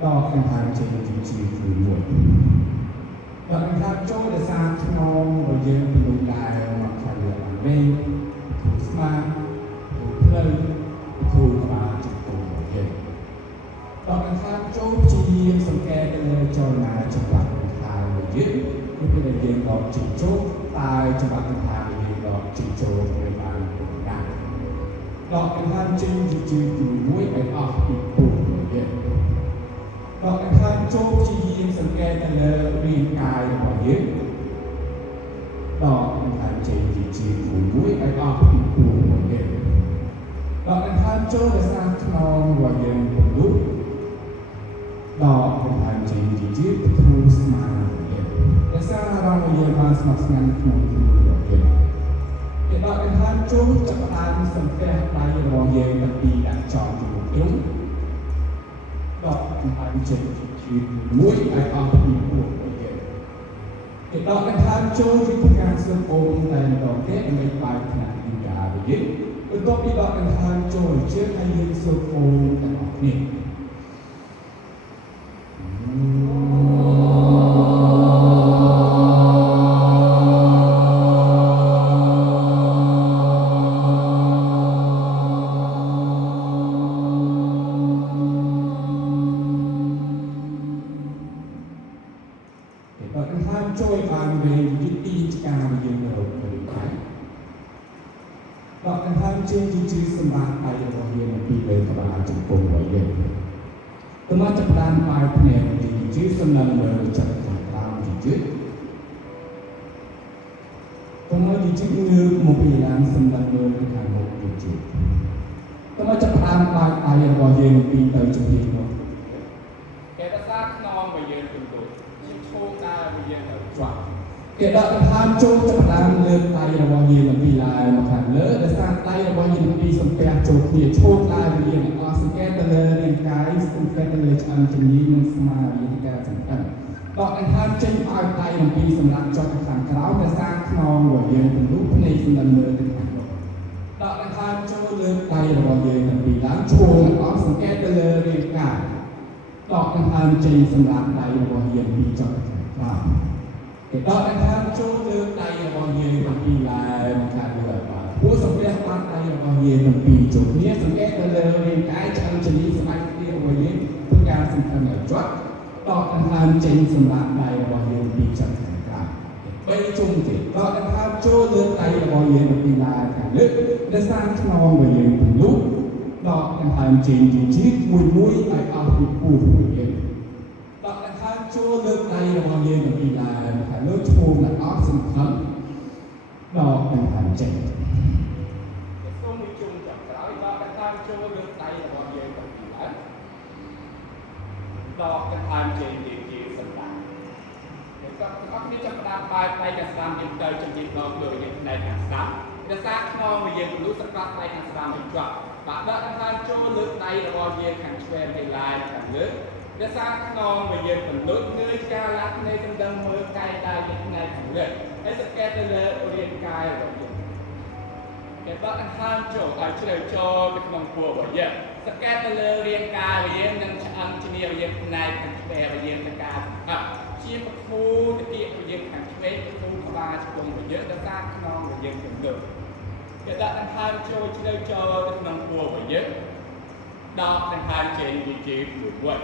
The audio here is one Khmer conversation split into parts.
đo khăn hàng trên chỉ từ muộn và khăn hàng trôi để sang non và dương từ lục đài mà khăn lửa bên thủ sma thủ plei thủ và trực thủ của dân đo khăn hàng trôi chỉ sông kè lên cho là trong lạc hàng người dân lúc bây giờ dân đo chỉ chốt tai trong lạc hàng người đo chỉ chốt người bạn của đảng đo khăn hàng trên chỉ từ mũiไปออกปีปูดอกอัญชันโชคชียิมสังเกตกันเลยรีกายของยึดดอกอัญชันเจนจีหูมุ้ยไอออกปีปูหัวเย็นดอกอัญชันโชคจะสร้างคลองหัวเย็นผมลุกดอกอัญชันเจนจีทูสมาหัวเย็นจะสร้างเราหัวเย็นมาสมัครงานขนมหัวเย็นดอกอัญชันโชคจะประทานสังเกตไปหัวเย็นกับปีดักจอมหัวยุ้งดอกอัญชันเจนจีมุ้ยไอออกปีปูหัวเย็นดอกอัญชันโชคที่ทำงานเสริมองค์ในดอกแก้ไม่ไปขนาดยิ่งใหญ่ยิ่งuntuk tidak hancur jika yang sokong dan ini. Tidak hancur bangsa jadi sekarang yang berubah. ดอกอัญชันเจนจีสมบัติไอโรเฮียนปีเลยกบาจังปงไว้เย็นตัวมาจับด้านปลายแผนจีสำนักเลยจับขาตามจีตัวมาจีเนื้อโมบิลันสำนักเลยขายหมกจีตัวมาจับด้านปลายไอโรเฮียนปีเลยจังจีโมแกจะสร้างนองไว้เย็นเป็นตัวยิ่งโชว์ได้ไว้เย็นเลยจ้าเกิดจากทานโจจะพลังเลือกไตระวังยืนปีลายมาขันเลือกแต่สร้างไตระวังยืนปีสมเปียโจเขียโชคลายเรียนอาสแกตเลอเรียนกายสแกตเลออันจนี้มันสมาเรียนการสำคัญดอกอันทานเจนปลายไตของปีสำหรับจอดขันกล้าวแต่สร้างคลองหัวยืนเป็นรูปในสำนักเลือกเป็นขันดอกอันทานโจเลือกไตระวังยืนปีล้างโชว์อาสแกตเลอเรียนกายดอกอันทานเจนสำหรับไตระวังยืนปีจอดขันกล้าวดอกอัญชันโชว์เลือกไตระวังเย็นบางปีลายบางการเลือกว่าผู้สมเด็จพระไตระวังเย็นบางปีจุดนี้สังเกตเลยเรียนกายจังชนิดสมัยเรียนวัยเย็นทุกการสำคัญแบบจัดดอกอัญชันเจนสำหรับไตระวังเย็นปีจังแห่งกลางไปจุ่มติดดอกอัญชันโชว์เลือกไตระวังเย็นบางปีลายการเลือกได้สร้างคลองวัยเย็นเป็นลูกดอกอัญชันเจนจีมุ้ยไอเอาปีปูวัยเย็นดอกอัญชันโชว์เลือกไตระวังเย็นบางปีลายเลือกโชว์และออกสำคัญดอกเป็นพันเจ็ดส้มมีจุ่มจับกระไรดอกเป็นพันโชว์เลือกไตระวังเย็นบางปีละดอกเป็นพันเจ็ดดีสัปดาห์เดี๋ยวก็นี้จะประดามไปกับสามยินเตอร์จำยินดอกเลยในการสามจะสร้างนองมาเย็นรู้สักการไปการสามอีกว่าปะดอกเป็นพันโชว์เลือกไตระวังเย็นขันช่วยในลายขันเลือกจะสร้างนองมาเย็นเป็นลุกเงยกาลักในจำดำมือกายได้ยังไงของเลือดไอ้สแกตเลอเรียนกายแบบนี้เก็บว่าอันท่านโจทย์เฉลยโจเป็นขนมปัวบ่อยเยอะสแกตเลอเรียนกายแบบนี้นั่งอันจีเนียแบบนี้ในขันแปรแบบนี้ในการเชี่ยประคูตะเกียบแบบนี้ขันเวทประคูขบาชงแบบเยอะจะสร้างนองแบบนี้เป็นเดิมเก็บว่าอันท่านโจเฉลยโจเป็นขนมปัวบ่อยเยอะดอกอันท่านเจนจีบหรือว่า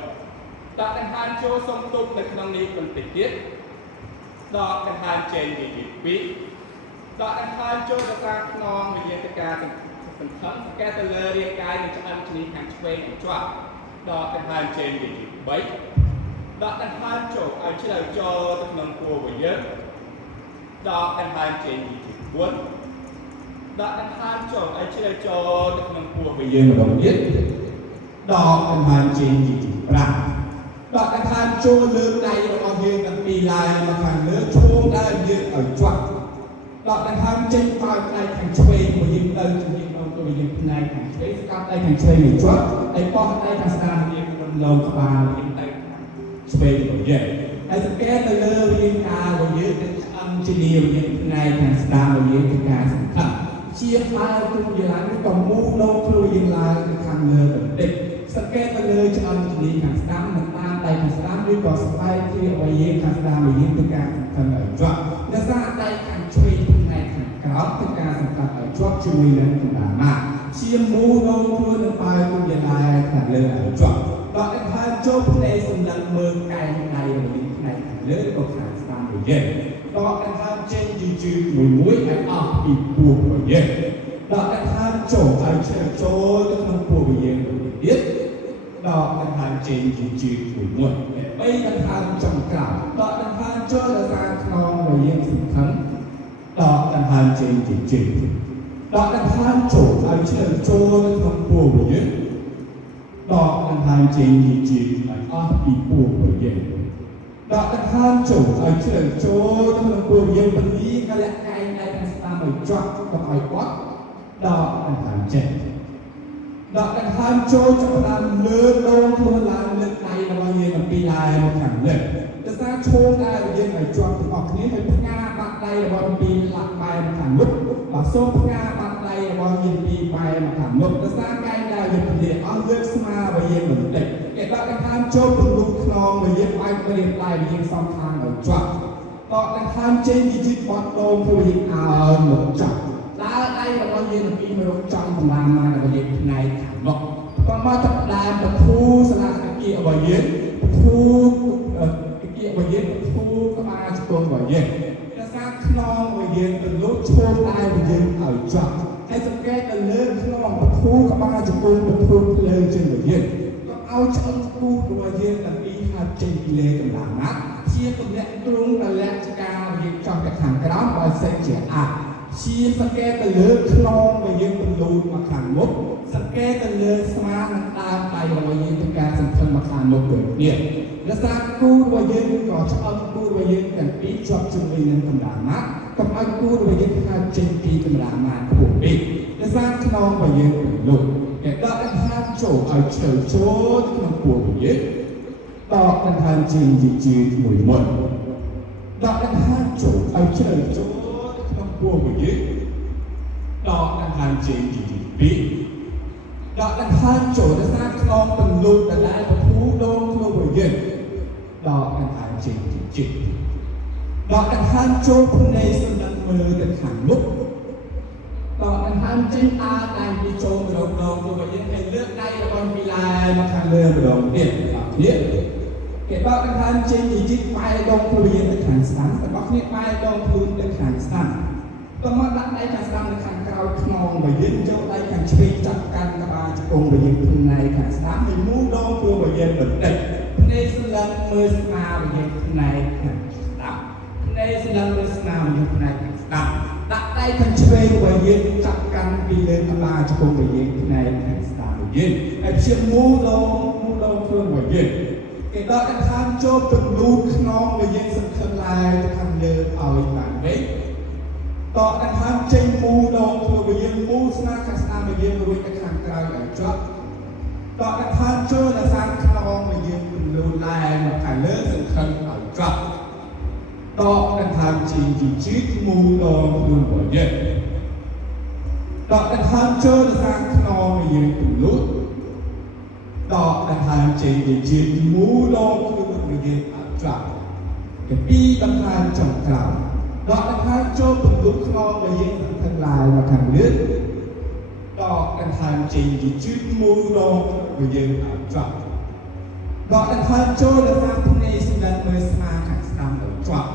ดอกกันทานโชว์ทรงตุ้มในขนมนี้เป็นติดยึดดอกกันทานเจนดีปีดอกกันทานโชว์จะสร้างนองวิญญาณการเป็นทั้งแกตเลอเรียงกายในชั้นชนิดแห่งช่วยแห่งชั่วดอกกันทานเจนดีใบดอกกันทานโชว์เอาเฉลยโจตะนมปัววิญญาณดอกกันทานเจนดีบ้วนดอกกันทานโชว์เอาเฉลยโจตะนมปัววิญญาณแบบยึดดอกกันทานเจนดีปราดอกอัญชันโชว์เลือกไตระวังเย็นกับปีลายมาขันเลือกโชว์ได้เยอะเอาจัดดอกอัญชันเจนปลายในแข่งช่วยมายิงเติมจะยิงเอาตัวยิงในแข่งช่วยสกัดในแข่งช่วยหนึ่งจัดไอ้ป้อนในทางสตาร์ยิงมันลงปลายิงในช่วยมาเยอะไอ้สแกตเลอร์ยิงกามาเยอะเป็นอันจีเนียยิงในทางสตาร์มาเยอะเป็นการสำคัญเชียร์พายตัวยิงหลังก็มูโนครูยิงลายเป็นทางเลือแบบเด็กสแกตเลอร์จะอันจีเนียทางสตาร์มันตาม ខាងស្ដាំឬក៏ស្បែកជាអវយខាងស្ដាំមានទៅការសំខាន់ឲ្យជាប់ដោយសារដៃខាងឆ្វេងផ្នែកខាងក្រោមទៅការសំខាន់ឲ្យជាប់ជាមួយនឹងកណ្ដាលម៉ាត់ឈាមមូលដងខ្លួននឹងបើគុំយ៉ាងណាខាងលើឲ្យជាប់ដកដង្ហើមចូលផ្នែកសម្លឹងមើលកែងដៃរបស់ផ្នែកខាងលើក៏ខាងស្ដាំរបស់យើងដកដង្ហើមចេញយឺតមួយឲ្យអស់ពីពោះរបស់យើងដកដង្ហើមចូលឲ្យជ្រៅចូលទៅក្នុងពោះរបស់យើងទៀតដកដង្ហើមចេញយឺតមួយបីដង្ហើមចុងក្រោយដកដង្ហើមចូលដល់ខាងខ្នងរបស់យើងសំខាន់ដកដង្ហើមចេញយឺតដកដង្ហើមចូលឲ្យជ្រៅចូលទៅក្នុងពោះរបស់យើងដកដង្ហើមចេញយឺតឲ្យអស់ពីពោះរបស់យើងដកដង្ហើមចូលឲ្យជ្រៅចូលទៅក្នុងពោះរបស់យើងបន្ទាកលៈកែងដៃខាងស្ដាំឲ្យជាប់កុំឲ្យបត់ដកដង្ហើមចេញដកដង្ហើមចូលចាប់ផ្ដើមលើកដងខ្លួនឡើងលើកដៃរបស់យើងអំពីឡើងមកខាងលើដោយសារឈោងដៃរបស់យើងឲ្យជាប់ទាំងអស់គ្នាហើយផ្ងាបាត់ដៃរបស់អំពីលាក់បែរមកខាងមុខបើសូមផ្ងាបាត់ដៃរបស់យើងពីបែរមកខាងមុខដោយសារកែងដៃយើងព្រាអស់លើកស្មារបស់យើងបន្តិចគេដកដង្ហើមចូលពន្លុកខ្នងរបស់យើងឲ្យព្រាដៃរបស់យើងសងខាងឲ្យជាប់ដកដង្ហើមចេញពីបត់ដងខ្លួនយើងឲ្យមកចាប់ដើរដៃរបស់យើងពីមករកចំកម្លាំងមករបស់យើងផ្នែកខាងមុខក៏មកចាប់ដើមពធូស្លាកគៀរបស់យើងពធូគៀរបស់យើងពធូក្បាលជង្គង់របស់យើងដោយសារខ្នងរបស់យើងទៅលោកឈោងដៃរបស់យើងឲ្យជាប់ហើយសង្កេតទៅលើខ្នងពធូក្បាលជង្គង់ពធូលើជើងរបស់យើងក៏ឲ្យឆ្អឹងគូរបស់យើងតាំងពីហាត់ចេញពីលើកម្លាំងណាជាទំនាក់ទ្រង់ដែលលក្ខការយើងចង់ទៅខាងក្រោមឲ្យសេចជាអាចជាសង្កេតទៅលើខ្នងរបស់យើងបន្លូតមកខាងមុខសង្កេតទៅលើស្មានិងដើមដៃរបស់យើងទៅការសំខាន់មកខាងមុខដូចគ្នាដោយសារគូរបស់យើងក៏ឆ្អឹងគូរបស់យើងទាំងពីរជាប់ជាមួយនឹងកម្លាំងម៉ាត់កុំឲ្យគូរបស់យើងខាតចេញពីកម្លាំងម៉ាត់ខ្ពស់ពេកដោយសារខ្នងរបស់យើងបន្លូតគេដកដង្ហើមចូលឲ្យជ្រៅចូលក្នុងពោះរបស់យើងដកដង្ហើមចេញយឺតមួយមុនដកដង្ហើមចូលឲ្យជ្រៅចូលពោះរបស់យើងដកដង្ហើមចេញយឺតពីរដកដង្ហើមចូលដោយសារខ្នងបន្លូតដែលពធូដងខ្លួនរបស់យើងដកដង្ហើមចេញយឺតដកដង្ហើមចូលភ្នែកសម្លឹងមើលទៅខាងមុខដកដង្ហើមចេញដើរដៃពីចូលម្ដងខ្លួនរបស់យើងហើយលើកដៃរបស់ពីឡាយមកខាងលើម្ដងទៀតនេះគេដកដង្ហើមចេញយឺតបែរដងខ្លួនយើងទៅខាងស្ដាំរបស់គ្នាបែរដងខ្លួនទៅខាងស្ដាំក៏មកដាក់ដៃខាងស្ដាំនៅខាងក្រោយខ្នងរបស់យើងយកដៃខាងឆ្វេងចាប់កាន់ក្បាលជង្គង់របស់យើងផ្នែកខាងស្ដាំហើយមូលដងខ្លួនរបស់យើងបន្តិចភ្នែកសម្លឹងមើលស្មារបស់យើងផ្នែកខាងស្ដាំភ្នែកសម្លឹងមើលស្មារបស់យើងផ្នែកខាងស្ដាំដាក់ដៃខាងឆ្វេងរបស់យើងចាប់កាន់ពីលើក្បាលជង្គង់របស់យើងផ្នែកខាងស្ដាំរបស់យើងហើយព្យាមូលដងខ្លួនរបស់យើងគេដកដង្ហើមចូលពន្លូតខ្នងរបស់យើងសង្ឃឹមឡើងទៅខាងលើឲ្យបានវិញដកដង្ហើមចេញមូលដងខ្លួនរបស់យើងមូលស្មាខាងស្ដាំរបស់យើងរួចទៅខាងក្រៅឲ្យជាប់ដកដង្ហើមចូលដល់ខាងខ្នងរបស់យើងពន្លូតឡើងមកខាងលើសង្ឃឹមឲ្យជាប់ដកដង្ហើមចេញយឺតមូលដងខ្លួនរបស់យើងដកដង្ហើមចូលដល់ខាងខ្នងរបស់យើងពន្លូតដកដង្ហើមចេញយឺតមូលដងខ្លួនរបស់យើងឲ្យជាប់គេពីរដង្ហើមចុងក្រោយដកដង្ហើមចូលពន្លុកខ្នងរបស់យើងទាំងឡាយមកខាងលើដកដង្ហើមចេញយឺតមូលដងរបស់យើងឲ្យជាប់ដកដង្ហើមចូលដល់ខាងភ្នែកសម្រាប់មើលស្មាខាងស្ដាំឲ្យជាប់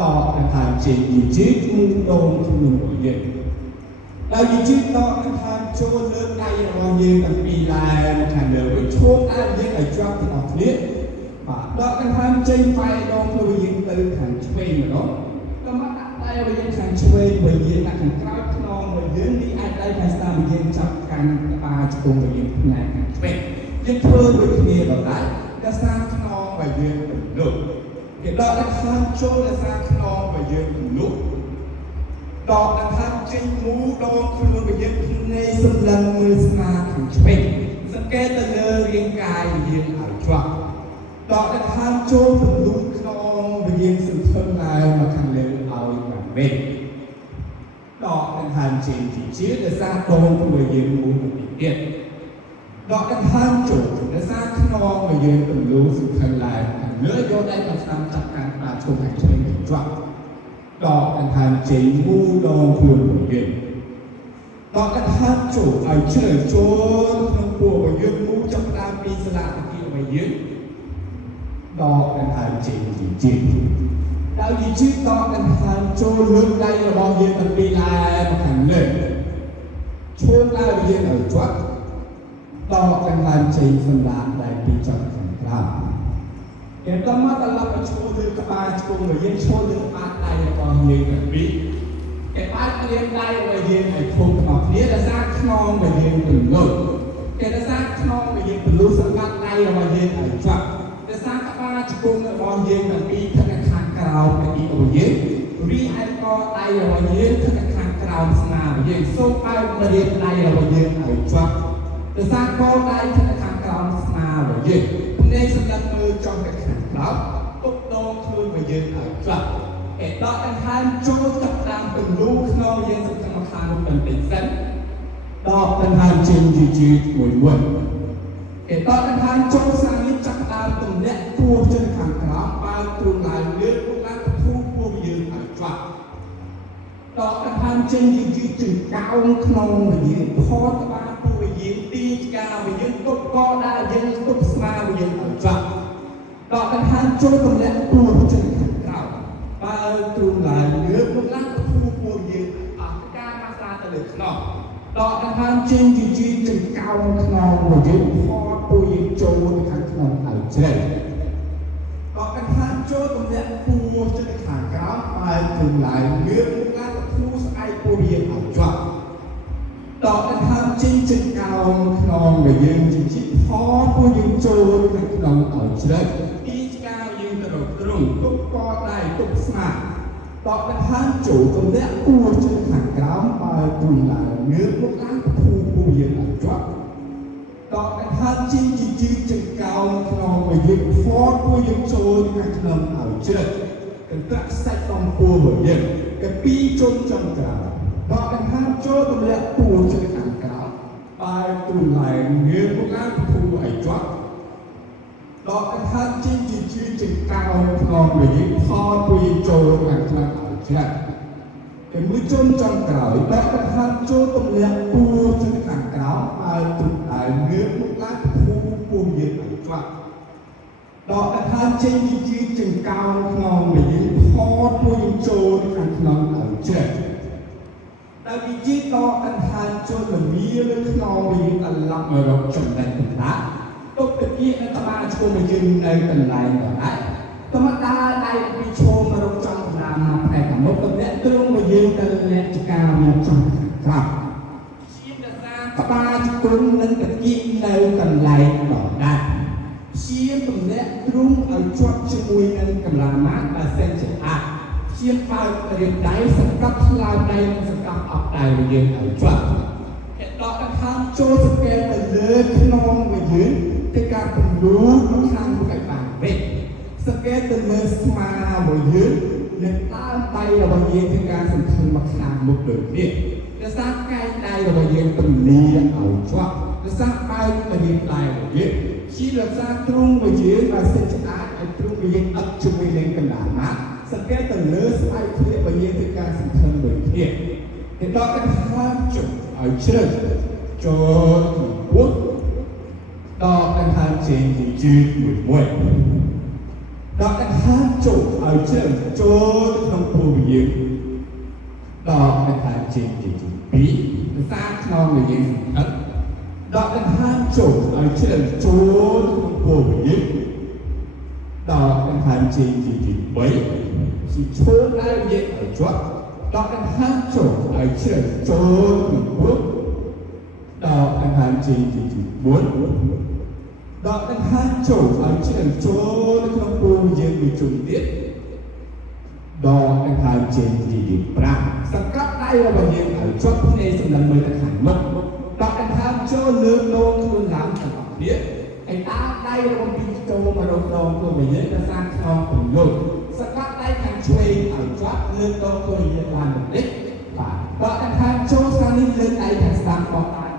ដកដង្ហើមចេញយឺតមូលដងខ្លួនរបស់យើងដោយយឺតដកដង្ហើមចូលលើដៃរបស់យើងទាំងពីរឡាយមកខាងលើរួចឈោងដៃយើងឲ្យជាប់ទាំងអស់គ្នាបាទដកដង្ហើមចេញបែរដងខ្លួនយើងទៅខាងឆ្វេងម្ដងក៏មកដាក់ដៃរបស់យើងខាងឆ្វេងរបស់យើងដាក់ខាងក្រោយខ្នងរបស់យើងនេះអាចដៃខាងស្ដាំរបស់យើងចាប់កាន់ក្បាលជង្គង់របស់យើងផ្នែកខាងឆ្វេងយើងធ្វើដូចគ្នាដល់ដែរដោយសារខ្នងរបស់យើងបន្លុកគេដកដង្ហើមចូលដោយសារខ្នងរបស់យើងបន្លុកដកដង្ហើមចេញមូលដងខ្លួនរបស់យើងភ្នែកសម្លឹងមើលស្មាខាងឆ្វេងសង្កេតទៅលើរាងកាយយើងឲ្យជាប់ដកដង្ហើមចូលពន្លូតខ្នងរបស់យើងសង្ឃឹមឡើងមកខាងលើឲ្យបានវិញដកដង្ហើមចេញជាដោយសារដងខ្លួនយើងមូលមួយទៀតដ ดอกกันท่านจุดและสร้างขนองมาเยือนเป็นรู้สึกทันลายเนื้อโยนได้มาทำจากการปาชมแห่งช่วยเหลือจักดอกกันท่านเจมูดองควรมาเยือนดอกกันท่านจุดไอเชื่อโจนขนมปัวมาเยือนมูจับตาปีสลาตะกี้มาเยือนดอกกันท่านเจจริงดาวยิ่งชื่อดอกกันท่านโจเลือกได้ระบอบเยือนมันปีลายมาขันเลยช่วงได้เยือนเอาจักต่อกันทานใจสำราญได้ปีจักสงครามเห็นต้องมาตลอดโชว์เรื่องกบาชงหรือยังโชว์เรื่องอาร์ตได้ตอนเรียนกับปีแกอาร์ตเรียนได้ไปเรียนไอ้พงกับแบบนี้จะสร้างขนองไปเรียนเป็นเลิศแกจะสร้างขนองไปเรียนเป็นรู้สังกัดได้มาเรียนไอ้จักจะสร้างกบาชงกับมาเรียนกับปีธนาคารกล่าวกับอีโอเย็นรีไอก็ได้มาเรียนธนาคารกล่าวสนาเรียนโซ่ไปมาเรียนได้มาเรียนไอ้จักจะสร้างก็ได้ธนาคารกลางสนาไว้เย็นในสำนักมือจอมกระขันครับตุกโดนคืนไว้เย็นไอ้ครับเอ็ดดอกอันทานโจจับตามเป็นลูกน้องเย็นสังคารเป็นเส้นดอกอันทานจริงจีมวยเอ็ดดอกอันทานโจสร้างนิจับตามตรงเนี้ยผู้จนขังครับปาตรุลายเลือดพวกนั้นผู้เย็นไอ้ครับดอกอันทานจริงจึงก้าวขนมไว้เย็นพอตบ้ายิงตีกาไปยิงตุ๊กก็ได้ยิงตุ๊กสมาไปยิงเอาจับดอกกันทันโจตรงนี้ตัวจนขันเก่าไปตรงไหนเนื้อมันล่างผู้ปูยิงอาการมาซาตะลึกนอกดอกกันทันจริงจึงเก่าขนองไปยิงพอปูยิงโจขันขนองเอาเฉยดอกกันทันโจตรงนี้ปูจนขันเก่าไปตรงไหนเนื้อมันล่างผู้สไอปูยิงเอาจับดอกกันทำจริงจึงเก่าขนองไปยืนจริงชิดพอผู้ยืนโจรเป็นขนองอ่อยเฉยอีกก้าวยืนกระโดดตรงตุ๊กก็ได้ตุ๊กสมาดอกกันทำโจตรงเนี้ยผู้จึงขันกล้ามไปตรงไหนเนื้อพวกนั้นผู้ยืนอ่อยจ้วดอกกันทำจริงจึงเก่าขนองไปยืนพอผู้ยืนโจรเป็นขนองอ่อยเฉยกันกระใส่ตองผู้ยืนกันปีจนจังกล่าวดอกกันห้ามโจ้ตรงเนี้ยปูจะขันกล่าวไปตรงไหนเนื้อพวกนั้นปูไอ้จ้วดอกกันห้ามจริงจึงกล่าวคลองไปยิงพอปูยิงโจ้ตรงนั้นคลองเอาเช่นเป็นมือจนจังกล่าวดอกกันห้ามโจ้ตรงเนี้ยปูจะขันกล่าวไปตรงไหนเนื้อพวกนั้นปูยิงไอ้จ้วดอกกันห้ามจริงจึงกล่าวคลองไปยิงพอปูยิงโจ้ตรงนั้นคลองเอาเช่นแต่วิจิตรอันทานจนมันมีเรื่องนองมีอันลับมาเราจำได้ถึงละตกตะกี้อันตมาโชว์มายืนในเป็นลายแบบนั้นธรรมดาได้ไปโชว์มาเราจำนามมาแต่กับนกตัวเนี้ยตรงมายืนกันแล้วจะกาวมาจำครับชีมจะสร้างตมาจะกลุ่มนั้นตะกี้ในเป็นลายต่อได้ชีมตรงเนี้ยตรงเอาชดช่วยนั้นกำลังมาแต่เส้นจะอาเชียงไปเรียนได้สังกัดลายในสังกัดออกได้เรียนเอาจ้ะเหตุดอกกันทำโจสเกลแต่เลือขนองไปยืนในการเป็นรู้ทุกทางทุกไอ้ปากเบ็ดสเกลแต่เลือสมาไปยืนเรียนตามไปเราไปยืนในการสำคัญมาขนาดมุดเดือดเนี่ยจะสร้างใกล้ได้เราไปยืนเป็นเลี้ยเอาจ้ะจะสร้างไปมายืนได้ไปยืนชี้เราสร้างตรงไปยืนมาเส้นจะได้ไอ้ตรงไปยืนอัดจุ่มไปเล่นกันหนามาสังเกตแต่เลือดไอเทียบยืนในการสำคัญเหมือนเทียบเห็นดอกกันห้ามจุดไอเชื่อจนวุ้นดอกกันห้ามเจนยืดเหมือนมวยดอกกันห้ามจุดไอเชื่อจนทำผู้ยืนดอกกันห้ามเจนยืดปีสร้างนองเลยยืนดอกกันห้ามจุดไอเชื่อจนทำผู้ยืนดอกกันห้ามเจนยืดปีchỉ trốn ai vậy ở chỗ đó anh hát chỗ ở trên trốn bước đó anh hát chỉ muốn đó anh hát chỗ ở trên trốn không buồn gì bị trùng tiết đó anh hát trên gì bạcสังกัดได้เราบางอย่างở chỗ nàyสำหรับมือตะขันmất đó anh hát chỗ lương đôทุนหลังตลอดเนี่ยไอ้ตาได้เราบางทีโจมาโดนตัวไปเยอะจะสร้างทองผลโยนสกัดได้ทางช่วยเอาจับเรื่องตัวตัวเยอะกว่าเด็กป่าก็การทางโชว์สร้างนี้เรื่องไอ้ทางสร้างของตาย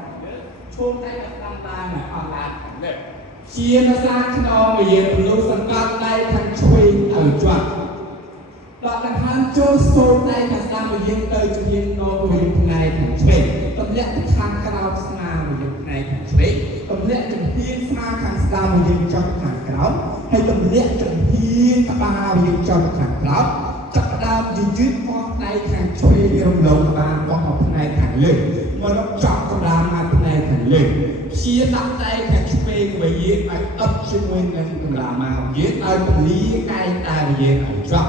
โช chuông tay là năm ta mà còn lại thẳng được chia nó ra khi nó mà yên lưu sẵn gạt tay thằng chui ở chuẩn đó là hắn cho số tay thằng ta mà yên tới cho yên nó của yên này thằng chui tâm lẽ thằng cao xa mà yên này thằng chui tâm lẽ cho yên xa thằng ta mà yên trong thằng cao hay tâm lẽ cho yên các ba mà yên trong thằng cao chắc đamยืนยืดมองในแข่งช่วยเรียมลงมาก็หอบในแข่งเลยมันต้องจับกระดานมาในแข่งเลยเชียร์ตัดใจแข่งช่วยไปยืดไปอัพช่วยเงินกระดานมายืดเอาตรงนี้ใกล้ตายยืดเอาจับ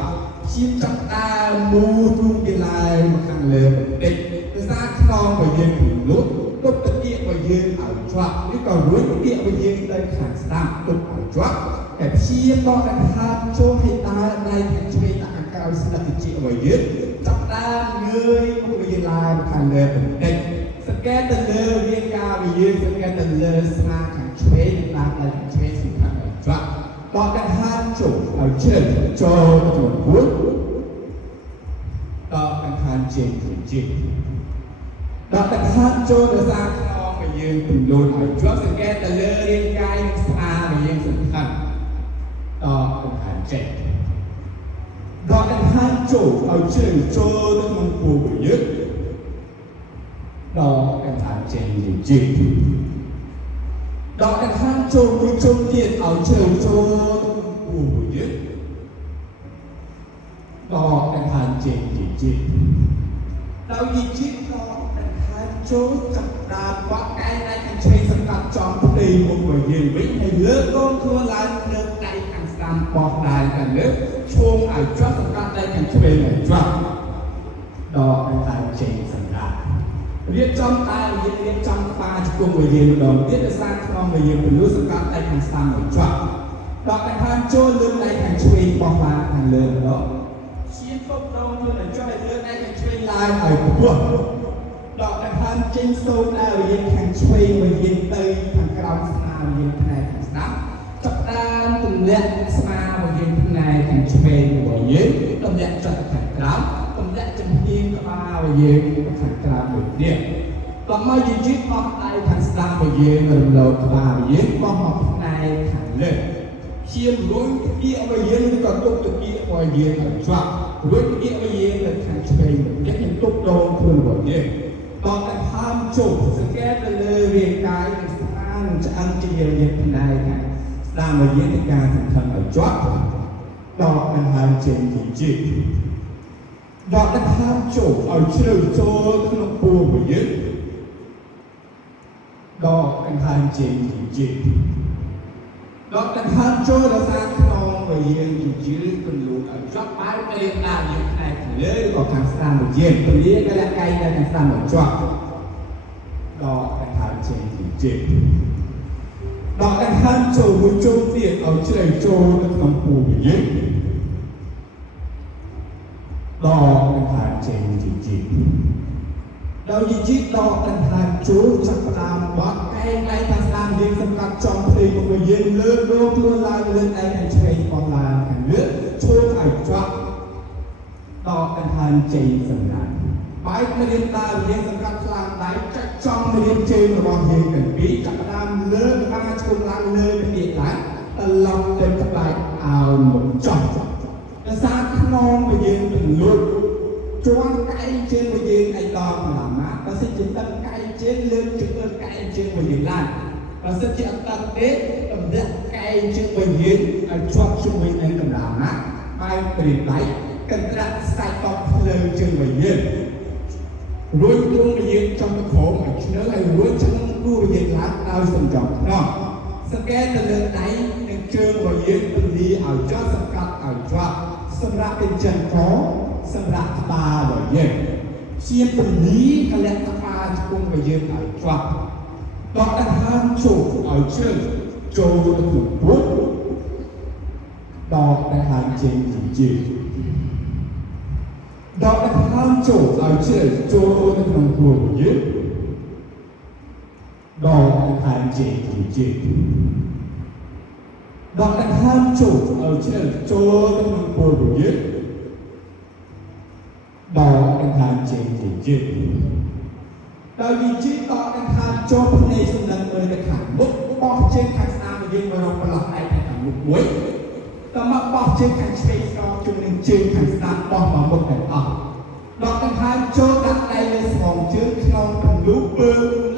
เชียร์จับตามูทุ่งกีฬามาแข่งเลยเด็กจะสร้างคลองไปยืดหุ่นลุกก็ตะเกียบไปยืดเอาจับนี่ก็รู้ตะเกียบไปยืดได้แข่งสนามตุกเอาจับแต่เชียร์ต้องการทำโชว์ให้ตาในแข่งช่วยเอาสนับสนุนไว้ยึดจับตาเงยผู้วิลาผ่านเลยเด็กสแกนตันเลยเรียนกาวิยืนสแกนตันเลยสมาขังช่วยตามอะไรขังช่วยสิ่งต่างๆจ้ะต่อกันห้าจุดเอาเชิญโจจุดพุทธต่อกันห้าเจนถึงจิตต่อกันห้าโจเดือดร้อนนองไปยืนถึงโดนเอาช่วยสแกนตันเลยเรียนกายสมาไปยืนสำคัญต่อกันห้าเจนดอกกันห้าโจเอาเชิญโจต้องมันปูไปยึดดอกกันห้าเจนจริงดอกกันห้าโจมีโจเทียนเอาเชิญโจต้องมันปูไปยึดดอกกันห้าเจนจริงเรายิงชิดดอกกันห้าโจจับดาบวัดไกลในกันใช้สกัดจอมตีมุกไปยืนวิ่งให้เลิกก้นทั่วลายเลิกใจกันสามปอกได้กันเลิกช่วงไอ้จ้าสกัดได้กันช่วยไอ้จ้าดอกเป็นตายเจงสังกัดเรียกจอมตายเรียกจอมปลาจุกงไปยืนดอกเรียกจะสร้างคลองไปยืนเป็นรู้สกัดได้กันสามไอ้จ้าดอกเป็นทางโจ้เลือกได้กันช่วยปอกลากันเลิกแล้วเชียร์ตบโดนเลือกได้ช่วยเลือกได้กันช่วยลายไอ้พวกดอกเป็นทางเจงโซได้ยืนแข่งช่วยไปยืนเตยทางกลางสนามยืนในทางสนามจับตาตุ่มเล็กสมาไปยืนในทางช่วยไปยืนตุ่มเล็กจับทางกลางตุ่มเล็กจะยืนกับมาไปยืนทางกลางแบบนี้ต่อมายืนยืดออกในทางสนามไปยืนเราเรากับมาไปยืนก็ออกในทางเล็กเชียร์ลุ้นตะกี้เอาไปยืนก็ตุกตะกี้เอาไปยืนเอาจับลุ้นตะกี้เอาไปยืนในทางช่วยยังยังตุกโดนเพื่อนแบบนี้ตอนนั้นห้ามจุกสแกนเลยเรียงกายสร้างจะอันจะเยียวยาภายในกันสร้างมาเยียวยาการสำคัญเอาจับดอกนั้นห้ามเจนจริงดอกนั้นห้ามจุกเอาเชื่อโจขนมปูไปยึดดอกนั้นห้ามเจนจริงดอกนั้นห้ามโจเราสร้างขนมไปยึดจริงๆเป็นลูกเอาจับไปเรียงตามยึดในเลยก็ทางสร้างมาเยียวยาตัวนี้ก็แล้วไกลได้ทางสร้างเอาจับดอกกันทางเจนจริงดอกกันทางโจมือโจเตียเอาเชื่อโจแล้วทำปูไปยึดดอกกันทางเจนจริงเรายิงจิตดอกกันทางโจจับตามวัดใกล้ในทางสร้างยิงสำคัญจอมเพลงไปยืนเลือกโลกตัวลายเลือกในทางเชยออนไลน์กันเลือกโชว์ไอ้จับดอกกันทางเจนสำคัญไปเรียนตาเรียนสำคัญกลางไหนจัดจ้องเรียนเจนระวังเฮกันปีจับตามเลือกมาชมลางเลยเป็นเด็กหลานตลอดเต็มไปเอาหมดจับจะสร้างขนมไปยืนเป็นลุกจวนไก่เจนไปยืนไอ้ดอกหลังมาแต่สิ่งที่ตั้งไก่เจนเลือกจุดไก่เจนไปยืนล่างแต่สิ่งที่ตั้งเด็กตั้งเด็กไก่เจนไปยืนไอ้ชอบช่วยในกำลังนะไปเปลี่ยนไหลกันกระใส่ตอกเลยเจนไปยืนรู้จุงไปยืนtrong cái khổ mà nhớ làรู้จังกูยืนหลังเอาสมจบเนาะสแกนเลือกไหนหนึ่งเชิงไปยืนเป็นดีเอาจ้าสกัดเอาจ้าสำหรับเป็นจันทร์สำหรับตาไปยืนเชียร์เป็นดีก็แล้วตาจะคงไปยืนเอาจ้าตอนนั้นห้ามโจเอาเชิงโจถูกปุ๊บดอกในทางเจนจริงดอกนั้นห้ามโจเอาเชื่อโจในทางกลุ่มยึดดอกในทางเจนจริงดอกนั้นห้ามโจเอาเชื่อโจในทางกลุ่มยึดดอกในทางเจนจริงด ដោយវិជាតកថាចូលភ្នែកសំណឹងមើលទៅខាងមុខបោះជើងខាងស្ដាំយើងមករកប្រឡោះដៃខាងមុខមួយតមកបោះជើងខាងឆ្វេងស្របជុំនឹងជើងខាងស្ដាំបោះមកមុខទាំងអស់ដល់កថាចូលដាក់ដៃលើស្មងជើងក្នុងពន្លឺពើ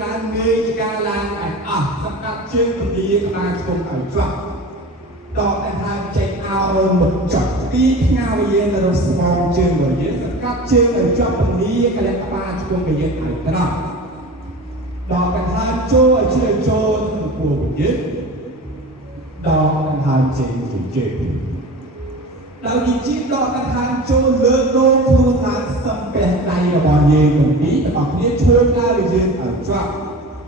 ឡើងងើយការឡើងឲ្យអស់សម្រាប់ជើងពលាក្បាលជុំឲ្យជាប់ដល់កថាចេញឲ្យមុខចត់ពីផ្ងាវយើងទៅរកស្មងជើងរបស់យើងសង្កត់ជើងឲ្យជាប់ពលាកលក្ខបាលជុំរបស់យើងឲ្យត្រង់ដល់កថាចូលឲ្យជឿចូលក្នុងពោះយើងដល់កថាចេញជាជើងដោយវិជាដកកថាចូលលើកដងខ្លួនឡើងសំពះដៃរបស់យើងទាំងពីរទាំងអស់គ្នាឈើឡើងយើងឲ្យជាប់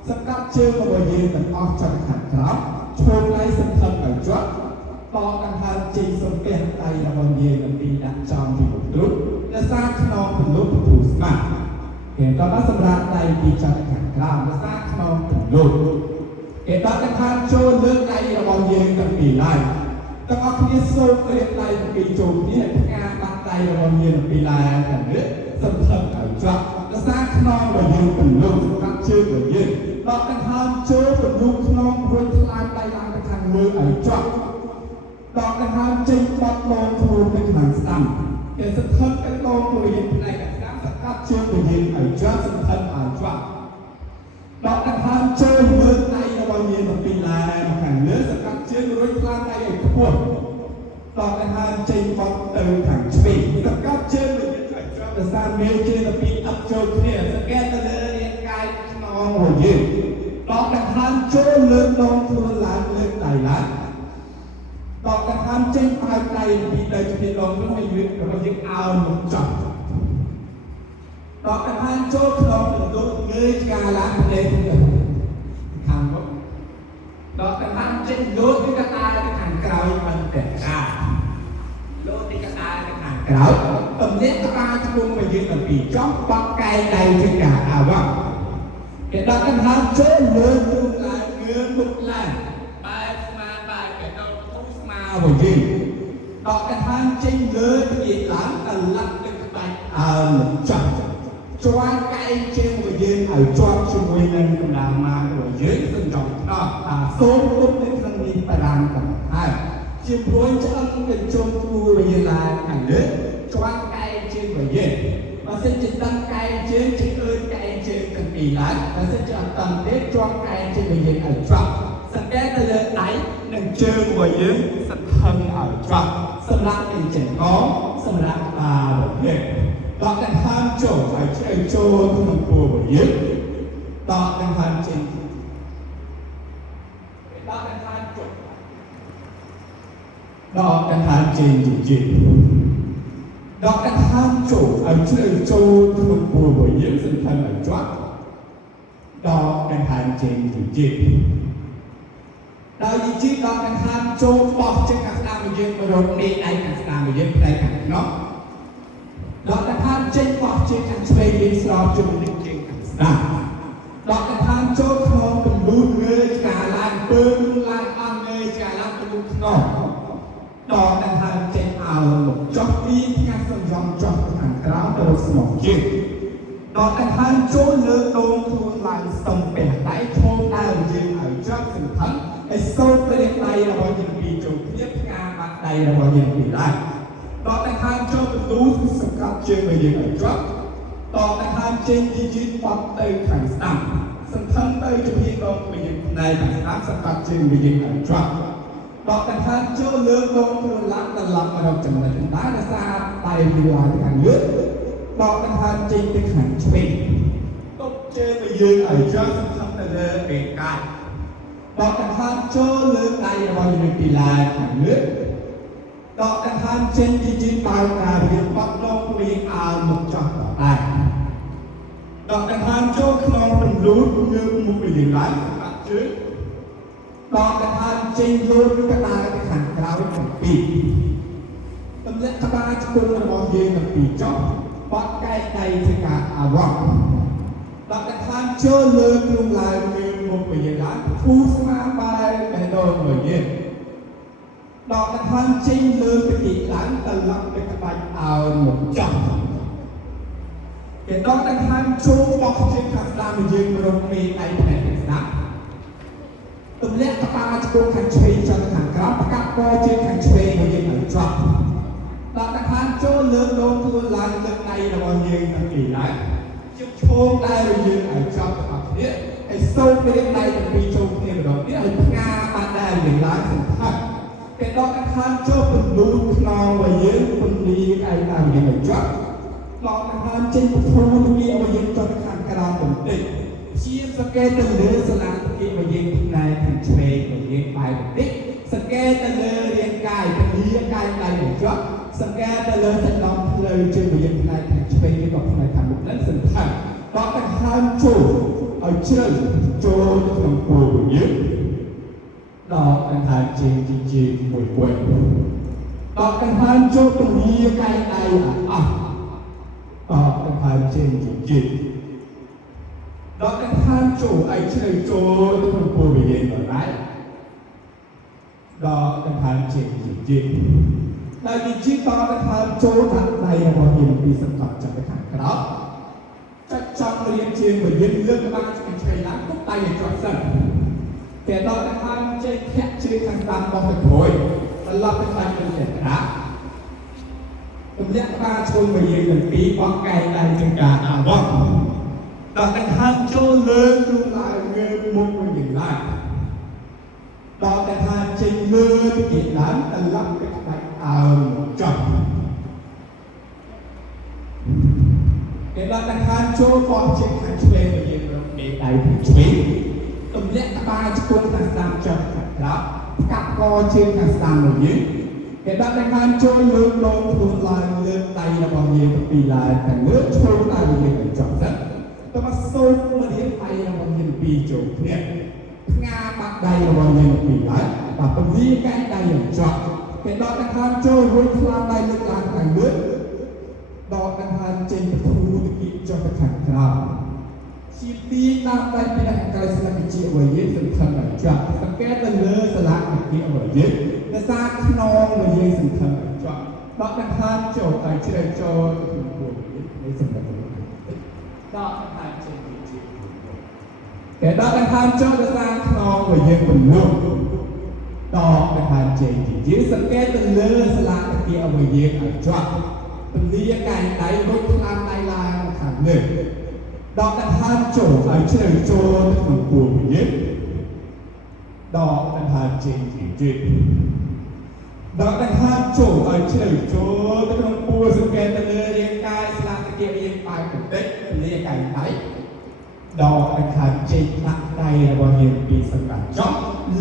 សង្កត់ជើងរបស់យើងទាំងអស់ចំខាងក្រោមឈើឡើងសន្ធឹងឲ្យជាប់ដកកថាចេញសំពះដៃរបស់យើងទាំងពីរដាក់ចំទីមុខទ្រុឌដោយសារខ្នងពន្លត់ពពុះស្មាគេតបសម្រាប់ដៃពីចំខាងក្រោមដោយសារខ្នងពន្លត់គេដកកថាចូលលើកដៃរបស់យើងទាំងពីរឡើងទាំងអស់គ្នាសូមក្រៀមដៃពីចូលគ្នាផ្កាបាត់ដៃរបស់យើងពីឡានទាំងនេះសន្ធឹងឲ្យជាប់ដោយសារខ្នងរបស់យើងពន្លត់សម្រាប់ជើងរបស់យើងដកដង្ហើមចូលពន្លត់ខ្នងរួចថ្លាយដៃឡើងទៅខាងលើឲ្យជាប់ដកដង្ហើមចេញបត់ដងខ្លួនទៅខាងស្ដាំគេសន្ធឹងទៅដងខ្លួនយើងផ្នែកខាងស្ដាំសង្កត់ជើងរបស់យើងឲ្យជាប់សន្ធឹងឲ្យជាប់ដកដង្ហើមចូលលើដៃរបស់យើងពីឡានខាងលើសង្កត់ជើងរួចថ្លាយដៃឲ្យខ្ពស់តោះដង្ហើមចេញបត់ទៅខាងឆ្វេងសង្កត់ជើងរបស់យើងឲ្យជាប់ដោយសារមេជើងពីអត់ចូលគ្នាសង្កេតទៅលើរាងកាយខ្នងរបស់យើងតោះដង្ហើមចូលលើដងខ្លួនឡើងលើដៃឡើងតោះដង្ហើមចេញបើកដៃពីដៃពីដងខ្លួនឲ្យយើងរបស់យើងអោនមកចប់តោះដង្ហើមចូលក្នុងពន្លត់ងើយការឡើងផ្លេទៅខាងមុខដកដង្ហើមចេញលោតពីកតាទៅខាងក្រោយមិនតែការលោតពីកតាទៅខាងក្រោយទម្លាក់ក្បាលជុំមកយើងទាំងពីរចំបក់កែដៃទៅការអាវ៉ាគេដកដង្ហើមចូលលើទូឡើងងឿមុខឡើងបែរស្មាបែរគេដកទូស្មារបស់យើងដកដង្ហើមចេញលើពីឡើងទៅលាក់ទៅក្បាច់អើចាប់ជាន់កែជើងរបស់យើងឲ្យជាប់ជាមួយនឹងកម្លាំងម៉ារបស់យើងទាំងចំដល់សូមគប់នៅក្នុងនេះបរានកំហើយជាព្រួយឆ្អឹងទៅជុំគូរបស់យើងឡើងខាងលើជាន់កែជើងរបស់យើងបើសិនជាតឹងកែជើងជាអើកែជើងទាំងពីរឡើងបើសិនជាអត់តឹងទេជាន់កែជើងរបស់យើងឲ្យជាប់សង្កេតទៅលើដៃនិងជើងរបស់យើងសន្ធឹងឲ្យជាប់សម្រាប់នឹងចង្កងសម្រាប់ក្បាលរបស់យើងដកដង្ហើមចូលឲ្យចូលក្នុងពោះរបស់យើងដកដង្ហើមចេញដកដង្ហើមចូលដកដង្ហើមចេញជាដកដង្ហើមចូលឲ្យចូលក្នុងពោះរបស់យើងសន្ធឹងឲ្យជាប់ដកដង្ហើមចេញជាដោយជាដកដង្ហើមចូលបោះជើងខាងស្ដាំរបស់យើងមករកដេកដៃខាងស្ដាំរបស់យើងផ្នែកខាងក្នុងដកដង្ហើមចេញបោះជើងខាងឆ្វេងយើងស្របជាមួយនឹងជើងខាងស្ដាំដកដង្ហើមចូលក្នុងពន្លូតងើយឆ្កាឡើងពើឡើងអស់ងើយឆ្កាឡើងពន្លូតខ្នងដកដង្ហើមចេញឲ្យមកចុះពីផ្កាសំយំចុះខាងក្រោមទៅស្មងជើងដកដង្ហើមចូលលើដងខ្លួនឡើងសំពះដៃឈោងដើមយើងឲ្យចុះសន្ធឹងឲ្យសូមព្រៀបដៃរបស់យើងពីរចូលគ្នាផ្កាបាត់ដៃរបស់យើងពីរឡើងដកដង្ហើមចូលបន្ទូសង្កត់ជើងរបស់យើងឲ្យជាប់ដកដង្ហើមចេញពីជើងបត់ទៅខាងស្ដាំសន្ធឹងទៅជំនាញដងរបស់យើងផ្នែកខាងស្ដាំសង្កត់ជើងរបស់យើងឲ្យជាប់ដកដង្ហើមចូលលើដងខ្លួនឡើងត្រឡប់មករកចំណុចដណ្ដើមដោយសារដៃពីឡើងខាងលើដកដង្ហើមចេញទៅខាងឆ្វេងទប់ជើងរបស់យើងឲ្យជាប់សន្ធឹងទៅលើរាងកាយដកដង្ហើមចូលលើដៃរបស់យើងពីឡើងខាងលើដកដង្ហើមចេញពីជើងបើកការរៀបបត់ដងវាឲ្យមកចោះដល់ដែរដកដង្ហើមចូលក្នុងពន្លូតងើបមុខវាឡើងបាត់ជើងដកដង្ហើមចេញយល់កដាលទៅខាងក្រោយទាំងពីរទម្លាក់ក្បាលជង្គង់របស់យើងទាំងពីរចុះបត់កែដៃធ្វើការអាវ៉ាត់ដកដង្ហើមចូលលើគ្រឿងឡើងងើបមុខវាឡើងគូស្មាបែបេះដូងរបស់យើងដកដង្ហើមចេញលើពីទីឡើងត្រឡប់ទៅក្បាច់ឲ្យមកចង់គេ គេដកដង្ហើមចូលបោះជើងខាងស្ដាំយើងរកមេដៃផ្នែកខាងស្ដាំទម្លាក់ក្បាលឆ្ពោះខាងឆ្វេងចុះទៅខាងក្រោមប្រកាប់កជើងខាងឆ្វេងរបស់យើងឲ្យជាប់ដកដង្ហើមចូលលើកដងខ្លួនឡើងលើកដៃរបស់យើងទាំងពីរឡើងជិះឈោងដៃរបស់យើងឲ្យជាប់ទៅអស់គ្នាហើយសូមរៀបដៃទាំងពីរចូលគ្នាម្ដងទៀតឲ្យផ្ងាបានដៃយើងឡើងសង្ខឹងគេដកដង្ហើមចូលពន្លូតខ្នងរបស់យើងពន្លីឯដៃយើងឲ្យជាប់ដកដង្ហើមចេញពធូរពីឲ្យយើងចុះទៅខាងក្រោមបន្តិចជាសង្កេតទៅលើសាលាទីរបស់យើងផ្នែកខាងឆ្វេងរបស់យើងបែរបន្តិចសង្កេតទៅលើរាងកាយពលាកាយដៃឲ្យជាប់សង្កេតទៅលើទឹកដងផ្លូវជើងរបស់យើងផ្នែកខាងឆ្វេងឬក៏ផ្នែកខាងមុខនឹងសង្ខឹងដកដង្ហើមចូលឲ្យជ្រៅចូលទៅក្នុងពោះរបស់យើងដកដង្ហើមជើងជាមួយដកដង្ហើមចូលពលាកាយដៃអស់ដកដង្ហើមជើងជាដកដង្ហើមចូលឲ្យជ្រៅចូលទៅក្នុងពោះរបស់យើងដល់ដែរដកដង្ហើមជើងជាដល់ជាដកដង្ហើមចូលដាក់ដៃរបស់យើងពីសង្កត់ចាប់ទៅខាងក្រោមចុចចប់រៀបជើងរបស់យើងលើកក្បាលឆ្វេងឡើងទុកដៃឲ្យជាប់សិនតែដកដង្ហើមចេញធាក់ជើងខាងស្ដាំបោះទៅក្រោយត្រឡប់ទៅខាងទៅខាងក្រៅទម្លាក់ក្បាលឈុំរបស់យើងទាំងពីរបោះកែដៃចង្ការអាវងដកដង្ហើមចូលលើកខ្លួនឡើងងើបមុខរបស់យើងឡើងដកដង្ហើមចេញលើទៅទៀតឡើងត្រឡប់ទៅក្បាច់អើមកចុះគេដកដង្ហើមចូលបោះជើងខាងឆ្វេងរបស់យើងរកមេដៃខាងឆ្វេងទម្លាក់ក្បាលឆ្ពោះខាងស្ដាំចុះខាងក្រោមកាប់កជើងខាងស្ដាំរបស់យើងគេដកដង្ហើមចូលលើកដងខ្លួនឡើងលើកដៃរបស់យើងទៅពីឡើងតែលើកឈរដៃរបស់យើងទៅចុះសិនទៅមកសូមមករៀបដៃរបស់យើងពីរចូលគ្នាផ្ងាបាត់ដៃរបស់យើងពីរឡើងបាទពលាកែដៃឲ្យជាប់គេដកដង្ហើមចូលរួចខ្លាដៃលើកឡើងខាងលើដកដង្ហើមចេញទៅធូរទៅគៀកចុះទៅខាងក្រោមជាទីដាក់ដៃពីខាងក្រៅស្លាកវិជារបស់យើងសង្ខឹងឲ្យជាប់សង្កេតទៅលើស្លាកវិជារបស់យើងដោយសារខ្នងរបស់យើងសង្ខឹងឲ្យជាប់ដកដង្ហើមចូលឲ្យជ្រៅចូលទៅក្នុងពោះនៃសម្រាប់ដកដង្ហើមចេញវិជាគេដកដង្ហើមចូលដោយសារខ្នងរបស់យើងពន្លត់ដកដង្ហើមចេញវិជាសង្កេតទៅលើស្លាកវិជារបស់យើងឲ្យជាប់ពលាកាយដៃរុញខ្លាំងដៃឡើងខាងលើដកដង្ហើមចូលឲ្យជ្រៅចូលទៅក្នុងពោះរបស់យើងដកដង្ហើមចេញជាដកដង្ហើមចូលឲ្យជ្រៅចូលទៅក្នុងពោះសង្កេតទៅលើរាងកាយស្លាកវិជាយើងបែបបន្តិចពលាកាយដៃដកដង្ហើមចេញដាក់ដៃរបស់យើងពីសង្កត់ចុះ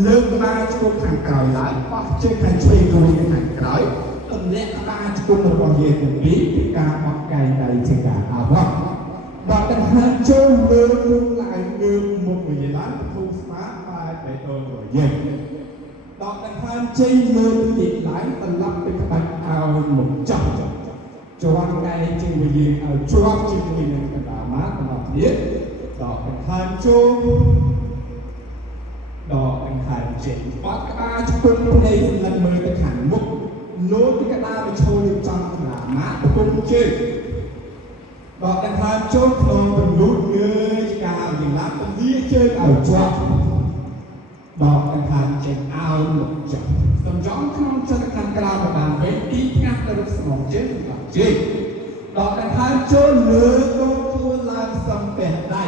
លើកក្បាលឆ្ពោះខាងក្រោយឡើងបោះជើងខាងឆ្វេងរួចខាងក្រោយទម្លាក់ក្បាលឆ្ពោះរបស់យើងទាំងពីរពីការបោះកែដៃជាការអាវ៉ាដកដង្ហើមចូលលើកឡើងងើបមុខរបស់យើងឡើងធូរស្មាបែបបេះដូងរបស់យើងដកដង្ហើមចេញលើកទៀតឡើងត្រឡប់ទៅក្បាច់អោនមកចុះជាប់កែជើងរបស់យើងឲ្យជាប់ជាមួយនឹងកណ្ដាលម៉ាត់របស់ទៀតដកដង្ហើមចូលដកដង្ហើមចេញបត់ក្បាលឆ្ពោះនៃសម្លឹងមើលទៅខាងមុខលោតពីកណ្ដាលទៅឈរលើចំកណ្ដាលម៉ាត់ពុំជើងដកដង្ហើមចូលក្នុងពន្លត់ងើយកាលយ៉ាងណាពលាជើងឲ្យជាប់ដកដង្ហើមចេញអោនមកចុះសំចង់ក្នុងចិត្តខាងក្រៅរបស់បានវិញទីផ្ងាត់ទៅរកស្មងជើងដល់ជើងដកដង្ហើមចូលលើកដងខ្លួនឡើងសំពះដៃ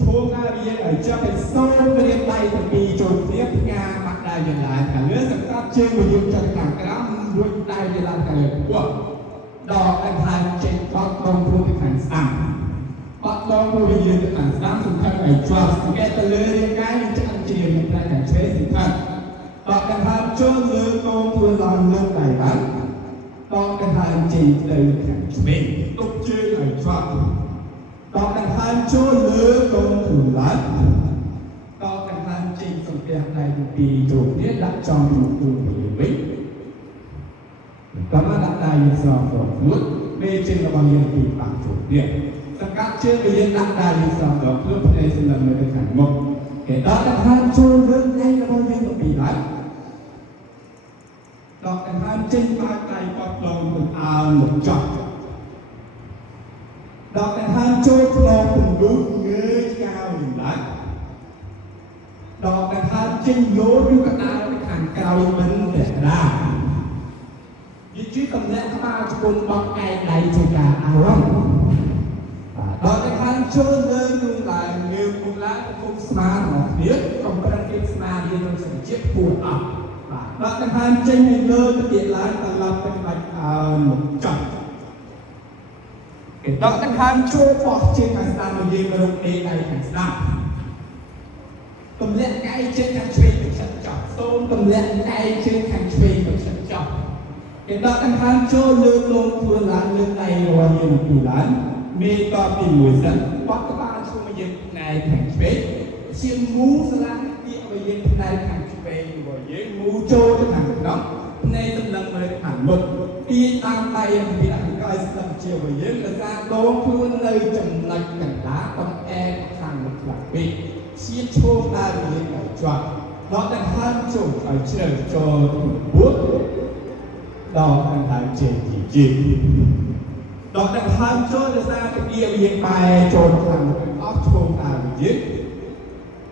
ឈោងដៃយើងឲ្យចាប់ឲ្យសូមរៀបដៃទាំងពីរចូលគ្នាផ្ងាបាត់ដៃយើងឡើងខាងលើសង្កត់ជើងរបស់យើងចិត្តខាងក្រៅរួចដៃយើងឡើងខាងលើពោះដកដង្ហើមចេញបត់ដងខ្លួនទៅខាងស្ដាំបត់ដងខ្លួនយើងទៅខាងស្ដាំសង្កត់ឲ្យជាប់សង្កេតទៅលើរាងកាយយើងចាំជាមិនផ្លែខាងឆ្វេងសង្កត់ដកដង្ហើមចូលលើកដងខ្លួនឡើងលើដៃឡើងដកដង្ហើមចេញទៅខាងឆ្វេងទុកជើងឲ្យជាប់ដកដង្ហើមចូលលើកដងខ្លួនឡើងដកដង្ហើមចេញសំពះដៃទាំងពីរចូលគ្នាដាក់ចំមុខខ្លួនវិញតាមដាក់ដៃស្រោបខ្លួនមេជើងរបស់យើងពីបាក់ចូលទៀតសង្កាត់ជើងរបស់យើងដាក់ដៃស្រោបខ្លួនផ្នែកសម្លឹងនៅខាងមុខគេដកដង្ហើមចូលលើដៃរបស់យើងទៅពីឡើងដកដង្ហើមចេញបើកដៃបត់ឡងទៅអើមកចុះដ bút ngơi cao nhìn lại đọc cái tham chân vô như cái ta cái hàng cao mình để ra như chứ cầm lẽ các bạn cùng bọc cây đầy cho cả áo rong đọc cái tham chôn lên nhưng lại nhiều cùng lá cùng smart một biết không có đăng ký smart đi trong sự chiếc buồn ẩm đọc cái tham chân nhìn lên cái điện lái ta làm cái bạch một trận đọc cái tham chôn bọc trên hàng xa mà gì mà đồng ý này hàng xa tầm lẽ cái trên hàng truy được sẵn chọc tôm tầm lẽ cái trên hàng truy được sẵn chọc cái đó anh tham cho lương lông thua lán lương này rồi nhiều chủ lán mê to tìm người dẫn bắt các bạn xuống bây giờ này thành truy chiêm mũ ra lán kia bây giờ này thành truy rồi dưới mũ trô cho thằng đó nay tâm lần mới thẳng một đi tam tay thì đã coi sầm chiều bây giờ là ra đố thua nơi trầm lạnh cảnh đá con thằng một lạc bị chiếc chô ta đi ở chọn đó là tham chủ ở trời cho bút đó là tham chế chỉ đó là tham cho là ra cái kia hiện bài cho thằng óc chô ta đi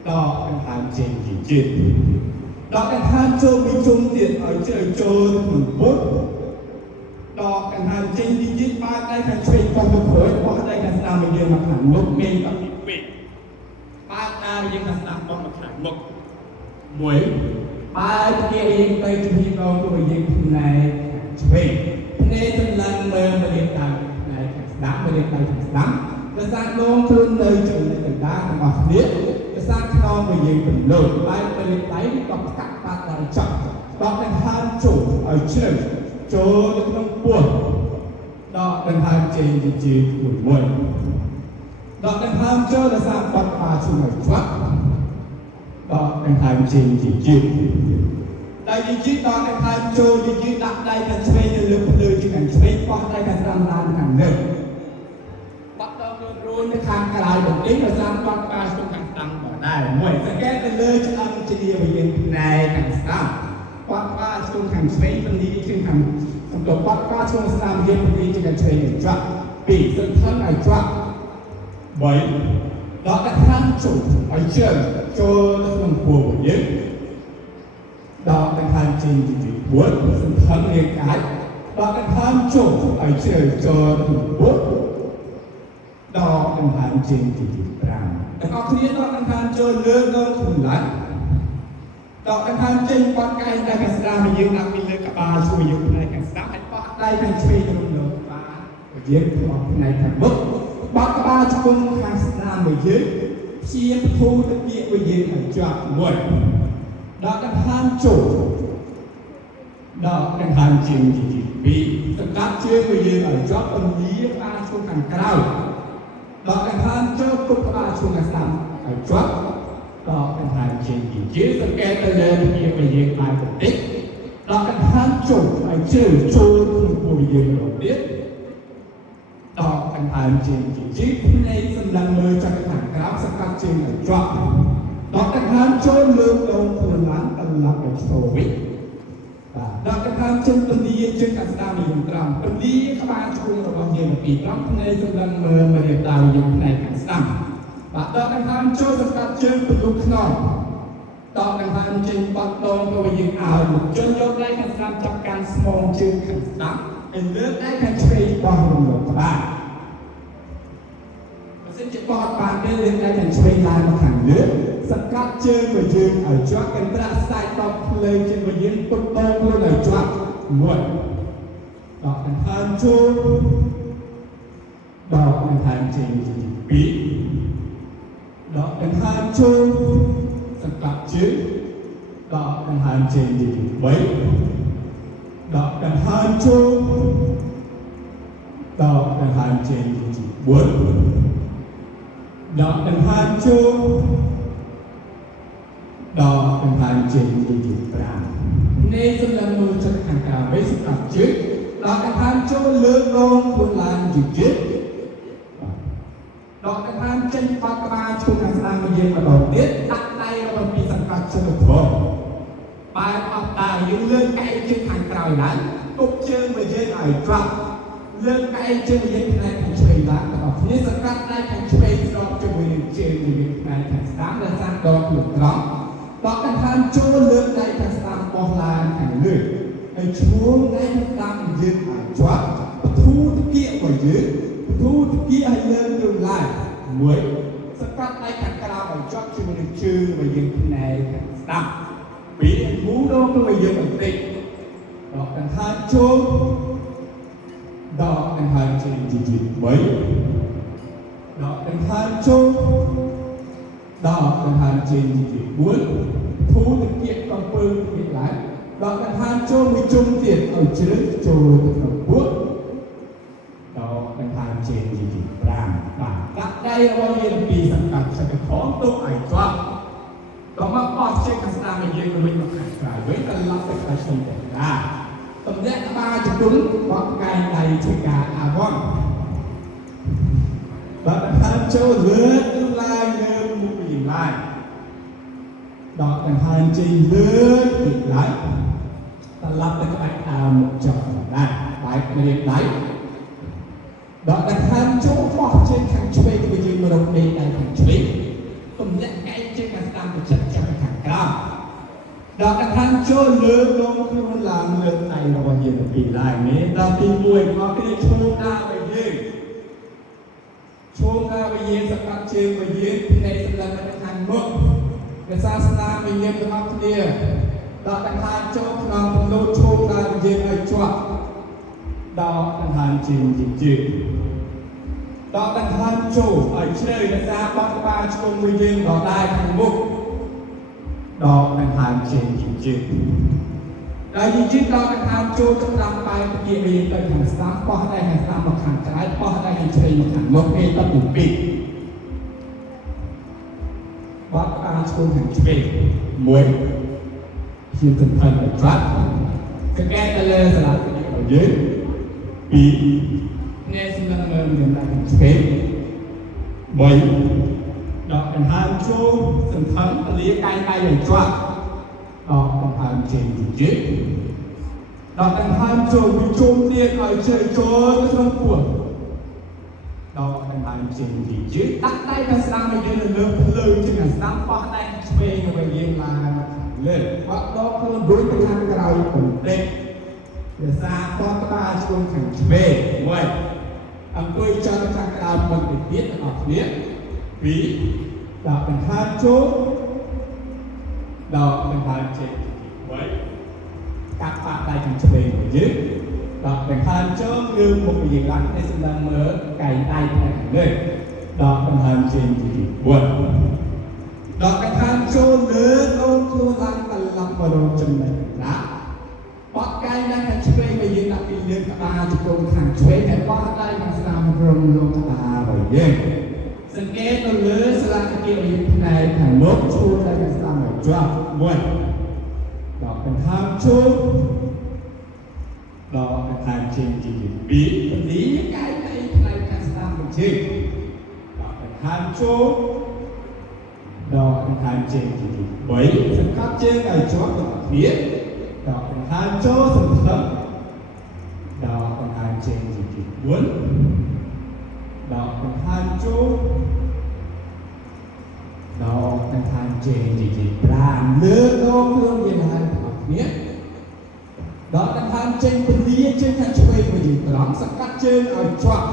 đó là tham chế chỉ đó là tham cho mình chung tiền ở trời cho bút đó là tham chế chỉ ba cái tham chế trong một khối qua đây là sao mình đưa mặt hàng một mình và bị ba ta bây giờ là sao con mặt hàng một mỗi ba cái kia tay chúng ta có bây giờ này về nên trong lần mà điện thoại này đám mà điện thoại đám cái sang lông thương nơi trường này người ta mà biết cái sang nó bây giờ mình lột bài mà điện thoại đi đọc các bạn là chậm đó là tham chủ ở trên cho những năm buồn đó là tham chế của mỗi đó là tham cho là sang bắt bà chung ở chót đó là tham chế chỉ đại diện chỉ đó là tham cho diện chỉ đặt đây là thuê như lực lượng chỉ cần thuê qua đây là làm hàng lực bắt đầu luôn cái tham cái lại đồng ý là sang quan ba trong hàng tăng ở đây mỗi cái cái lời cho anh chỉ đi về hiện này hàng sao quan ba trong hàng thuê phân đi trên hàng tổng quan ba trong sang hiện phân đi chỉ cần thuê để chọn bị dân thân này chọn bởi đó là tham chủ ở trên cho nó của những đó là tham trình chỉ muốn sự thân liên cái đó là tham chủ ở trời cho muốn đó là tham trình chỉ rằngแต่ก็คือต้องการทานเจอเรื่องก็ถึงแล้วต่อการทานเจนปักไก่ได้กันสดามายืนนักบินเลยกับบาช่วยยืนในกันสดาให้ปักได้กันช่วยยืนเลยบายืนออกในกันบุ๊กปักบาช่วยกันสดามายืนเชียร์ผู้ตะเกียบมายืนให้จับมวยđó là tham chủ đó là tham trình chỉ vì tất cả chưa bây giờ ở chỗ tâm lý ba xuống hàng cao đó là tham cho cục ba xuống hàng sam ở chỗ đó là tham trình chỉ tất cả ta lên như bây giờ bài phân tích đó là tham chủ ở chơi trôi không bây giờ đầu biết đó là tham trình chỉ này phần lần mơ cho cái hàng cao tất cả trên ở chỗ đó là tham cho lương đông thường lắng tận lập ở chỗ ấy đó là tham chân tâm lý trên cả sao mình làm tâm lý các bạn chung là bao nhiêu bị lắm nên trong lần mà để tạo những này cả sao và đó là tham cho tất cả trên từ lúc nào đó là tham trên bắt đầu tôi những ảo một chân dốc đây cả sao trong căn small trên cả sao and nước đây cả chơi bao nhiêu các bạn xin chỉ có bạn bên lên đây thành chơi lại một thằng nước sắp cắt chơi và dừng ở chỗ cái ta sai tóc lên trên và dừng tóc tông lên ở chỗ muộn đó là tham chú đó là tham trình bị đó là tham chú sắp cắt chứ đó là tham trình bấy đó là tham chú đó là tham trình buồn đó là tham chú đó là tham trình gì rằng nên chúng ta mua cho hàng cao với sự tập trước đó là tham chú lương lông của làm gì trước đó là tham chân phát ba chung hàng sang bây giờ mà đầu tiết đặt tay và bị sản phẩm cho được không bài học tài những lương cây trên hàng cao này cục chơi bây giờ ở trọ លើកដៃជើងយើងផ្នែកខាងឆ្វេងឡើងទាំងអស់គ្នាសង្កត់ដៃខាងឆ្វេងស្របជាមួយនឹងជើងយើងផ្នែកខាងស្ដាំដែលសាក់ដកខ្លួនត្រង់ដកដង្ហើមចូលលើកដៃខាងស្ដាំបោះឡើងខាងលើហើយឈួងដៃខាងស្ដាំយើងឲ្យជាប់បធូរតកៀករបស់យើងបធូរតកៀកឲ្យលើកទៅឡើងមួយសង្កត់ដៃខាងក្រោមឲ្យជាប់ជាមួយនឹងជើងរបស់យើងផ្នែកខាងស្ដាំពីរមូលដល់ខ្លួនយើងបន្តិចដកដង្ហើមចូលដកដង្ហើមចេញជាទៀត3ដកដង្ហើមចូលដកដង្ហើមចេញជាទៀត4ធូរតកៀកកំពើទៀតឡើងដកដង្ហើមចូលមួយជុំទៀតឲ្យជ្រឹងចូលទៅក្នុងពោះដកដង្ហើមចេញជាទៀត5បាទដាក់ដៃរបស់យើងពីសង្កត់ចិត្តខំទុកឲ្យជាប់ដល់មកបោះចេញខាងស្ដាំឲ្យយើងវិញមកខាងក្រៅវិញត្រឡប់ទៅខាងឆ្វេងទៅដែរតំណាក់ក្បាលជង្គង់បត់កែងដៃធ្វើការអាវ៉ង់ដកដង្ហើមចូលលើកឡើងលើមុខវិញឡើងដកដង្ហើមចេញលើកទៀតឡើងត្រឡប់ទៅក្បាច់ដើមមុខចុះដែរបែករៀបដៃដកដង្ហើមចូលបោះជើងខាងឆ្វេងទៅយើងមករកដេកដៃខាងឆ្វេងតំណាក់កែងជើងខាងស្ដាំទៅចិត្តចាប់ខាងក្រោមដកដង្ហើមចូលលើកលំខ្លួនឡើងលើកដៃរបស់យើងពីឡើងនេះដល់ទី1មកគ្នាឈោងដើរឲ្យយើងឈោងដើរឲ្យយើងសង្កត់ជើងឲ្យយើងផ្នែកសម្លឹងទៅខាងមុខវាសាសនាឲ្យយើងទាំងអស់គ្នាដកដង្ហើមចូលក្នុងទំនោរឈោងដើរឲ្យយើងឲ្យជាប់ដកដង្ហើមជើងជើងដកដង្ហើមចូលឲ្យជ្រៅវាសាបត់ក្បាលឆ្លងមួយយើងដល់ដៃខាងមុខដកដង្ហើមចេញជើងដែលយើងដកដង្ហើមចូលសម្រាប់បែរពជាមានទៅខាងស្ដាំបោះដៃខាងស្ដាំមកខាងក្រៅបោះដៃខាងឆ្វេងមកខាងមុខពេលដល់2បត់ក្បាលឆ្លងខាងឆ្វេង1ជាសំខាន់បំផុតសង្កេតទៅលើស្លាករបស់យើង2អ្នកសម្លឹងមើលមានដៃខាងឆ្វេង3ដកដង្ហើមចូលសន្ធឹងពលាកែងដៃឲ្យជាប់ដកដង្ហើមចេញជើងដកដង្ហើមចូលវាជុំទៀតឲ្យជ្រៅចូលទៅក្នុងពោះដកដង្ហើមចេញជើងដាក់ដៃខាងស្ដាំឲ្យយើងនៅលើភ្លើងជាខាងស្ដាំបោះដៃខាងឆ្វេងឲ្យយើងឡើងលើបាក់ដកខ្លួនរួចទៅខាងក្រោយបន្តិចវាសាបត់ក្បាលឆ្លងខាងឆ្វេង1អង្គុយចុះទៅខាងក្រោយបន្តិចទៀតទាំងអស់គ្នា2ដកដង្ហើមចូលដកដង្ហើមចេញ3កាត់បាក់ដៃខាងឆ្វេងរបស់យើងដកដង្ហើមចូលលើមុខយើងឡើងនេះសម្ដងមើលកែងដៃផ្នែកខាងលើដកដង្ហើមចេញទី4ដកដង្ហើមចូលលើអូនខ្លួនឡើងត្រឡប់មករកចំណុចណាបត់កែងដៃខាងឆ្វេងរបស់យើងដាក់ពីលើក្បាលជង្គង់ខាងឆ្វេងហើយបត់ដៃខាងស្ដាំរំលងក្បាលរបស់យើងសង្កេតទៅលើស្លាកគៀបយើងផ្នែកខាងមុខឈួរដៃខាងស្ដាំឲ្យជាប់1ដកដង្ហើមចូលដកដង្ហើមចេញជា2ពលាកែងដៃផ្នែកខាងស្ដាំរបស់យើងដកដង្ហើមចូលដកដង្ហើមចេញជា3សង្កត់ជើងឲ្យជាប់ទាំងគ្នាដកដង្ហើមចូលសន្ធឹងដកដង្ហើមចេញជា4ដកដង្ហើមចូលដកដង្ហើមចេញជា5លើកដកខ្លួនយើងឡើងទាំងអស់គ្នាដកដង្ហើមចេញពលាជើងខាងឆ្វេងរបស់យើងត្រង់សង្កត់ជើងឲ្យជាប់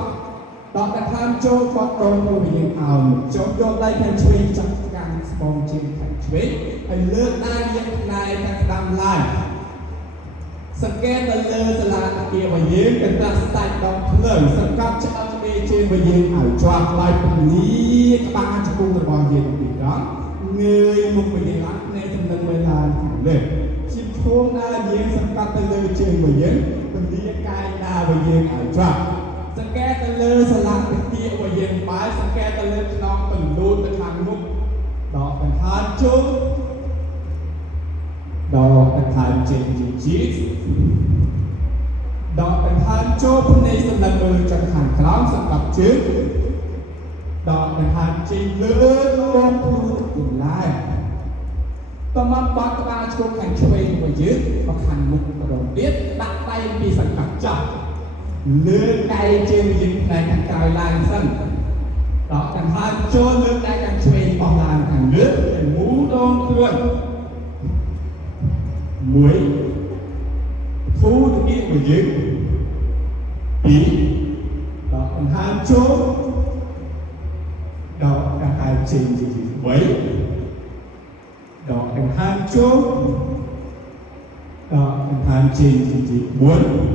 ដកដង្ហើមចូលបត់ដងរបស់យើងឲ្យចូលយកដៃខាងឆ្វេងចាប់កាន់ស្បង់ជើងខាងឆ្វេងហើយលើកដៃយើងផ្នែកខាងស្ដាំឡើងសង្កេតទៅលើសាលាតាគៀរបស់យើងកន្តាស់ស្ដាច់ដងភ្លើងសង្កត់ឆ្អឹងមេជើងរបស់យើងឲ្យជាប់ដោយពលាក្បាលជង្គង់របស់យើងពីត្រង់ងើយមុខរបស់យើងឡើងភ្នែកសម្លឹងមើលឡើងខាងលើជិះឈោងដើរយើងសង្កត់ទៅលើជើងរបស់យើងពលាកាយដើររបស់យើងឲ្យជាប់សង្កេតទៅលើសាលាតាគៀរបស់យើងបែរសង្កេតទៅលើខ្នងទម្លូនទៅខាងមុខដកដង្ហើមចូលដកដង្ហើមចេញជាដកដង្ហើមចូលភ្នែកសម្លឹងមើលจากខាងក្រោមសង្កត់ជើងដកដង្ហើមចេញលើលំខ្លួនពីឡើងតមកបត់ក្បាលឆ្លងខាងឆ្វេងរបស់យើងមកខាងមុខម្ដងទៀតដាក់ដៃពីសង្កត់ចោះ លើកដៃជើងយើងផ្នែកខាងក្រោយឡើងសិនដកដង្ហើមចូលលើកដៃខាងឆ្វេងបោះឡើងខាងលើហើយមូលដងខ្លួនមួយធូរទៅទៀតមួយយើងពីរដកដង្ហើមចូលដកដង្ហើមចេញជា3ដកដង្ហើមចូលដកដង្ហើមចេញជា4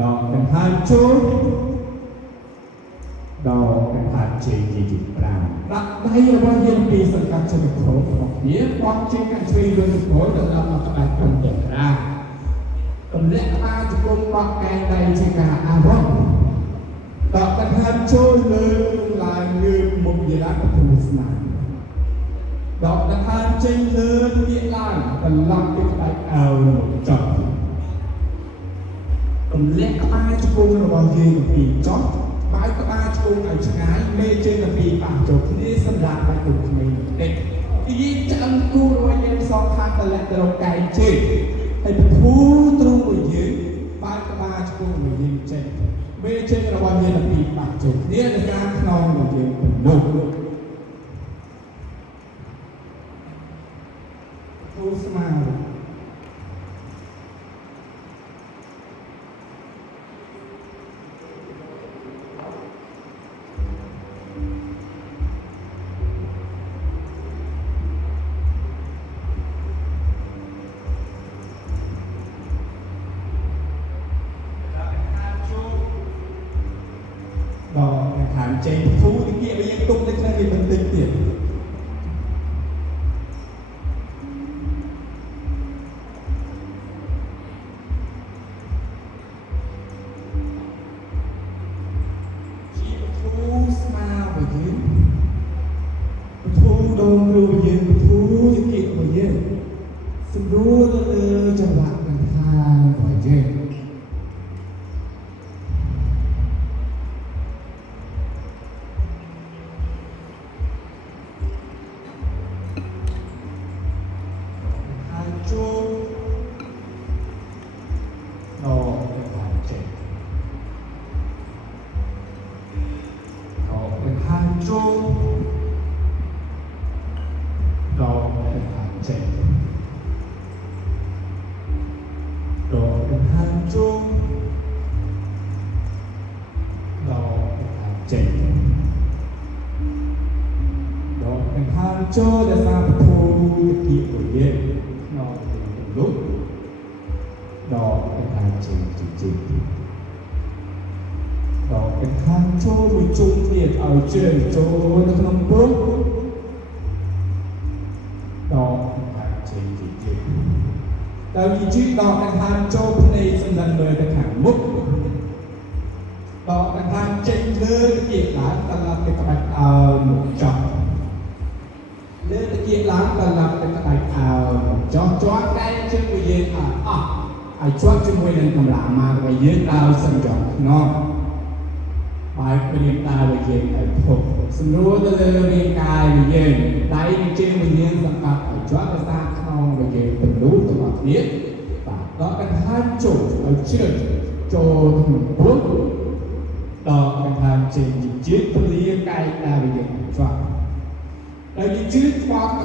ដកដង្ហើមចូលដកដង្ហើមចេញជា5ដាក់ដៃរបស់យើងពីសង្កាត់ចង្កោរបស់គ្នាបោះជើងខាងឆ្វេងលើចង្កោទៅដល់មកក្បែរក្នុងចង្ក្រាទម្លាក់ក្បាលជង្គង់បោះកែងដៃជាការអារម្មណ៍ដកដង្ហើមចូលលើឡើងលើមុខយារៈពុស្នាដកដង្ហើមចេញលើទៀតឡើងបន្លំទៅក្បែរអើមកចុះទម្លាក់ក្បាលជង្គង់របស់យើងពីចុះបើក្បាលជង្គង់ឲ្យឆ្ងាយមេជើងពីប៉ះចូលគ្នាសម្រាប់បាច់ទុកគ្នាតិចយើងឆ្អឹងគូរបស់យើងសងខាងតម្លាក់ទៅរកកែងជើងហើយភូទ្រូងរបស់យើងបើក្បាលជង្គង់របស់យើងចេញមេជើងរបស់យើងពីប៉ះចូលគ្នានៅខាងខ្នងរបស់យើងពនុះទូស្មារតីខាងចេញធូរទីគេយើងទុកទៅក្នុងនេះបន្តិចទៀតជាធូរស្មារបស់យើងធូរដងរបស់យើងធូរទីគេរបស់យើងសម្រួលទៅលើចង្វាក់ដង្ហើមរបស់យើងចូលដល់ដង្ហើមចេញដល់ដង្ហើមចូលដល់ដង្ហើមចេញដល់ដង្ហើមចូលដល់ដង្ហើមចេញដល់ដង្ហើមចូលដែលសារពធូទីcủaយើងលុបដល់ដង្ហើមចេញជាដល់ដង្ហើមចូលមួយជុំទៀតឲ្យជើងចូលនៅក្នុងពុកដល់ដង្ហើមចេញជាដល់យឺតដល់ដង្ហើមចូលភ្នែកសម្លឹងមើលទៅខាងមុខដល់ដង្ហើមចេញលើទៀតឡើងដល់ទៅក្បាច់អើមកចប់លើតជាឡើងដល់ឡើងទៅក្បាច់អើចោះជាប់កែជើងរបស់យើងអស់ឲ្យជាប់ជាមួយនឹងកម្លាំងមករបស់យើងដល់សន្សំខ្នងបើព្រៀបដើររបស់យើងឲ្យធប់សម្រួលទៅលើរាងកាយរបស់យើងដៃនិងជើងរបស់យើងសង្កត់ឲ្យជាប់ទៅតាមខ្នងរបស់យើងទម្លុះទៅមកទៀតបាទដល់ដង្ហើមចូលឲ្យជ្រឹកចូលក្នុងពុកដល់ដង្ហើមចេញជាពលាកាយដើររបស់យើងជាប់ហើយយើងជឿបោក